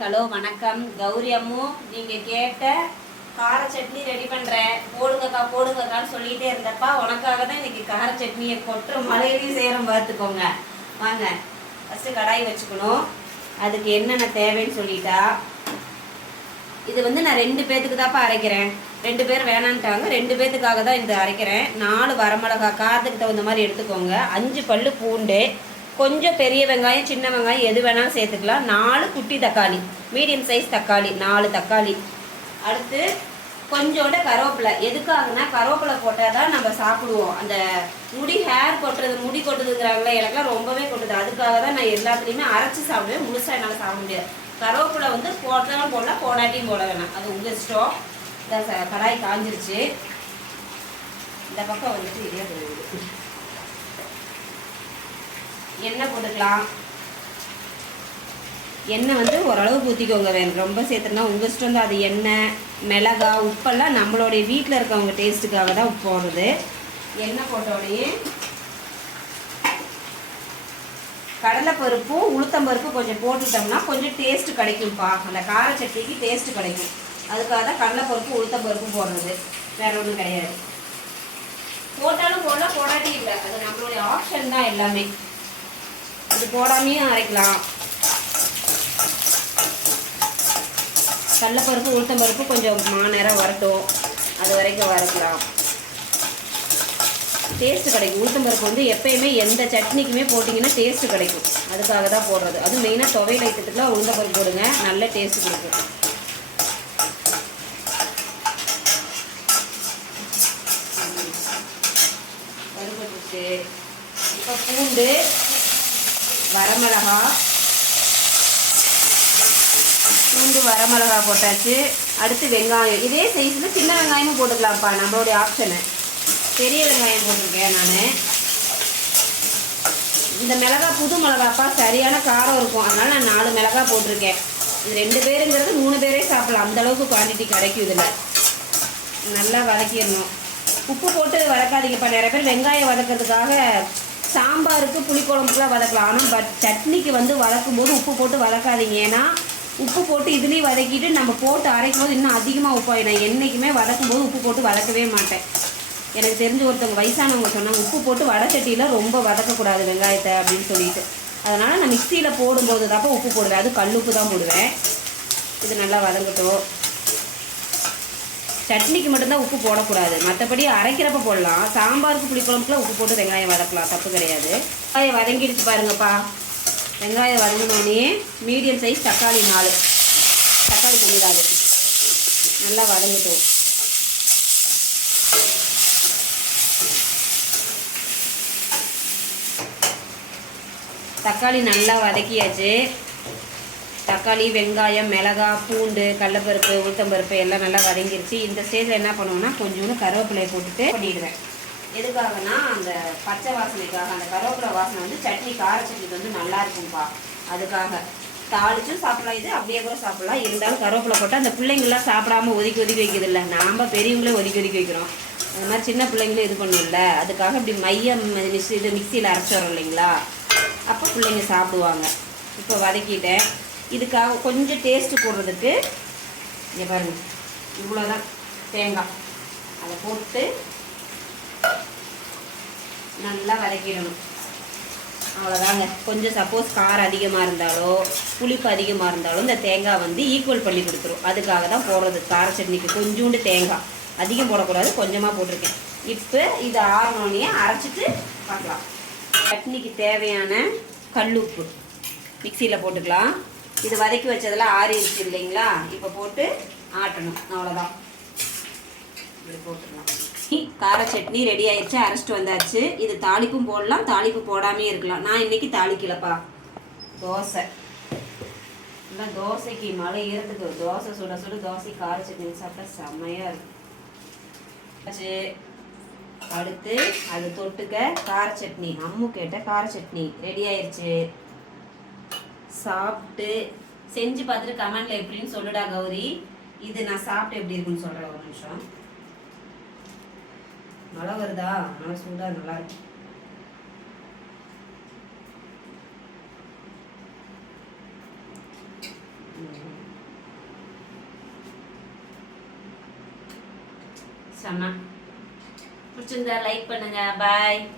Hello வணக்கம் கௌரி அம்மு. நீங்கள் கேட்ட கார சட்னி ரெடி பண்ணுறேன், போடுங்கக்கா போடுங்கக்கான்னு சொல்லிகிட்டே இருந்தப்பா. உனக்காக தான் இன்றைக்கி கார சட்னியை கொட்டுற மழையிலையும் செய்கிறோம், பார்த்துக்கோங்க. வாங்க, ஃபஸ்ட்டு கடாய் வச்சுக்கணும். அதுக்கு என்னென்ன தேவைன்னு சொல்லிட்டா, இது வந்து நான் 2 பேர்த்துக்கு தான்ப்பா அரைக்கிறேன். 2 பேர் வேணான்ட்டாங்க, 2 பேர்த்துக்காக தான் இந்த அரைக்கிறேன். 4 வரமிளகா காரத்துக்கு தகுந்த மாதிரி எடுத்துக்கோங்க. 5 பல்லு பூண்டு, கொஞ்சம் பெரிய வெங்காயம் சின்ன வெங்காயம் எது வேணாலும் சேர்த்துக்கலாம். 4 குட்டி தக்காளி, மீடியம் சைஸ் தக்காளி 4 தக்காளி. அடுத்து கொஞ்சோண்டு கருவேப்பிலை. எதுக்காகனா கருவேப்பிலை போட்டால் தான் நம்ம சாப்பிடுவோம். அந்த முடி ஹேர் கொட்டுறது, முடி கொட்டுதுங்கிறாங்களே, எனக்குலாம் ரொம்பவே கொட்டுது. அதுக்காக தான் நான் எல்லாத்துலேயுமே அரைச்சி சாப்பிடுவேன். முழுசாக என்னால் சாப்பிட முடியாது. கருவேப்பிலை வந்து போட்டாலும் போடலாம், போடாட்டியும் போட வேணாம், அது உங்கள் இஷ்டம். இந்த கடாய் காஞ்சிருச்சு. இந்த பக்கம் வந்துட்டு இதே எண்ணெய் போட்டுக்கலாம். எண்ணெய் வந்து ஓரளவுக்கு ஊற்றிக்கோங்க, வேணும் ரொம்ப சேர்த்துனா உங்கள் இஷ்டம் தான். அது எண்ணெய் மிளகா உப்பெல்லாம் நம்மளுடைய வீட்டில் இருக்கவங்க டேஸ்ட்டுக்காக தான் உப்பு போடுறது. எண்ணெய் போட்டோடனே கடலைப்பருப்பும் உளுத்தம்பருப்பும் கொஞ்சம் போட்டுட்டோம்னா கொஞ்சம் டேஸ்ட்டு கிடைக்கும்ப்பா. அந்த கார சட்னிக்கு டேஸ்ட்டு கிடைக்கும். அதுக்காக தான் கடலைப்பருப்பு உளுத்தம்பருப்பும் போடுறது, வேறு ஒன்றும் கிடையாது. போட்டாலும் போடலாம், போடாட்டி இல்லை, அது நம்மளுடைய ஆப்ஷன் தான் எல்லாமே. இது போடாமையும் அரைக்கலாம். கடலைப்பருப்பு உளுத்தம்பருப்பு கொஞ்சம் நேரம் வரட்டும், அது வரைக்கும் வறுக்கலாம். டேஸ்ட்டு கிடைக்கும். உளுத்தம்பருப்பு வந்து எப்பயுமே எந்த சட்னிக்குமே போட்டிங்கன்னா டேஸ்ட்டு கிடைக்கும். அதுக்காக தான் போடுறது. அதுவும் மெயினாக துவையல் ஐட்டத்துக்குலாம் உளுத்தம்பருப்பு போடுங்க, நல்ல டேஸ்ட்டு கொடுக்கும். வறுபட்டுச்சு. இப்போ பூண்டு, வரமிளகா, பூண்டு வரமிளகா போட்டாச்சு. அடுத்து வெங்காயம் இதே சைஸில் சின்ன வெங்காயமும் போட்டுக்கலாம்ப்பா, நம்மளுடைய ஆப்ஷனு. பெரிய வெங்காயம் போட்டிருக்கேன் நான். இந்த மிளகா புது மிளகாப்பா, சரியான காரம் இருக்கும், அதனால் நான் 4 மிளகா போட்டிருக்கேன். இது 2 பேருங்கிறது 3 பேரே சாப்பிடலாம், அந்தளவுக்கு குவான்டிட்டி கிடைக்கும். இதில் நல்லா வதக்கிடணும். உப்பு போட்டு வதக்காதீங்கப்பா. நிறைய பேர் வெங்காயம் வதக்கிறதுக்காக சாம்பாருக்கு புளிக்குழம்புக்குலாம் வதக்கலாம். ஆனால் சட்னிக்கு வந்து வதக்கும் போது உப்பு போட்டு வதக்காதீங்க. ஏன்னா உப்பு போட்டு இதுலேயும் வதக்கிட்டு நம்ம போட்டு அரைக்கும் போது இன்னும் அதிகமாக உப்பாயிடும். நான் என்றைக்குமே வதக்கும் போது உப்பு போட்டு வதக்கவே மாட்டேன். எனக்கு தெரிஞ்ச ஒருத்தவங்க வயசானவங்க சொன்னாங்க, உப்பு போட்டு வடச்சட்டியில் ரொம்ப வதக்கக்கூடாது வெங்காயத்தை அப்படின்னு சொல்லிட்டு. அதனால் நான் மிக்சியில் போடும்போது தான்ப்போ உப்பு போடுவேன், அது கல்லுப்பு தான் போடுவேன். இது நல்லா வதங்கட்டும். சட்னிக்கு மட்டும்தான் உப்பு போடக்கூடாது, மற்றபடி அரைக்கிறப்ப போடலாம். சாம்பாருக்கு புளிக்குழம்புக்குலாம் உப்பு போட்டு வெங்காயம் வதக்கலாம், தப்பு கிடையாது. வெங்காயம் வதங்கிடுச்சு பாருங்கப்பா. வெங்காயம் வதங்கினோடனே மீடியம் சைஸ் தக்காளி 4 தக்காளி கொஞ்சம் நல்லா வதங்கட்டும். தக்காளி நல்லா வதக்கியாச்சு. தக்காளி வெங்காயம் மிளகா பூண்டு கடலைப்பருப்பு உளுத்தம்பருப்பு எல்லாம் நல்லா வதங்கிருச்சு. இந்த ஸ்டேஜில் என்ன பண்ணுவோன்னா கொஞ்சோண்டு கருவேப்பிலையை போட்டுட்டு பண்ணிடுவேன். எதுக்காகனா அந்த பச்சை வாசனைக்காக. அந்த கருவேப்பிலை வாசனை வந்து சட்னி கார சட்னிக்கு வந்து நல்லா இருக்கும்ப்பா. அதுக்காக தாளிச்சும் சாப்பிடலாம், இது அப்படியே கூட சாப்பிடலாம். இருந்தாலும் கருவேப்பிலை போட்டால் அந்த பிள்ளைங்களாம் சாப்பிடாம ஒதுக்கி வைக்கிறது இல்லை, நாம் பெரியவங்களே ஒதுக்கி வைக்கிறோம். அது மாதிரி சின்ன பிள்ளைங்களும் இது பண்ணும்ல, அதுக்காக இப்படி மையம் இது மிக்சியில் அரைச்சி வரோம் இல்லைங்களா, அப்போ பிள்ளைங்க சாப்பிடுவாங்க. இப்போ வதக்கிட்டேன். இதுக்காக கொஞ்சம் டேஸ்ட்டு போடுறதுக்கு இங்கே பாருங்கள், இவ்வளோதான் தேங்காய், அதை போட்டு நல்லா வதக்கிடணும். அவ்வளோதாங்க. கொஞ்சம் சப்போஸ் காரம் அதிகமாக இருந்தாலோ புளிப்பு அதிகமாக இருந்தாலும் இந்த தேங்காய் வந்து ஈக்குவல் பண்ணி கொடுத்துரும். அதுக்காக தான் போடுறது கார சட்னிக்கு. கொஞ்சோண்டு தேங்காய், அதிகம் போடக்கூடாது, கொஞ்சமாக போட்டிருக்கேன். இப்போ இது ஆறினோடனே அரைச்சிட்டு பார்க்கலாம். சட்னிக்கு தேவையான கல்லுப்பு மிக்சியில் போட்டுக்கலாம். இது வதக்கி வச்சதெல்லாம் ஆறிடுச்சு இல்லைங்களா, இப்போ போட்டு ஆட்டணும். அவ்வளோதான், இப்படி போட்டுடலாம். கார சட்னி ரெடி ஆயிடுச்சு, அரைச்சிட்டு வந்தாச்சு. இது தாளிப்பும் போடலாம், தாளிப்பு போடாமே இருக்கலாம். நான் இன்னைக்கு தாளிக்கலப்பா. தோசை இல்லை, தோசைக்கு மழை ஏறதுக்கு தோசை சுட சுட தோசை கார சட்னி சாப்பிட்டா செம்மையாக இருக்கும். அடுத்து அது தொட்டுக்க கார சட்னி, அம்மு கேட்ட கார சட்னி ரெடி ஆயிடுச்சு. சாப்பிட்டு செஞ்சு பார்த்துட்டு கமெண்ட்ல எப்படின்னு சொல்லுடா கௌரி. இது நான் சாப்பிட்டு எப்படி இருக்குன்னு சொல்கிறேன், ஒரு நிமிஷம். மழை வருதா, நல்லா சூடாக நல்லா இருக்கும். Mm-hmm. செம்ம. பிடிச்சிருந்தா லைக் பண்ணுங்க. பாய்.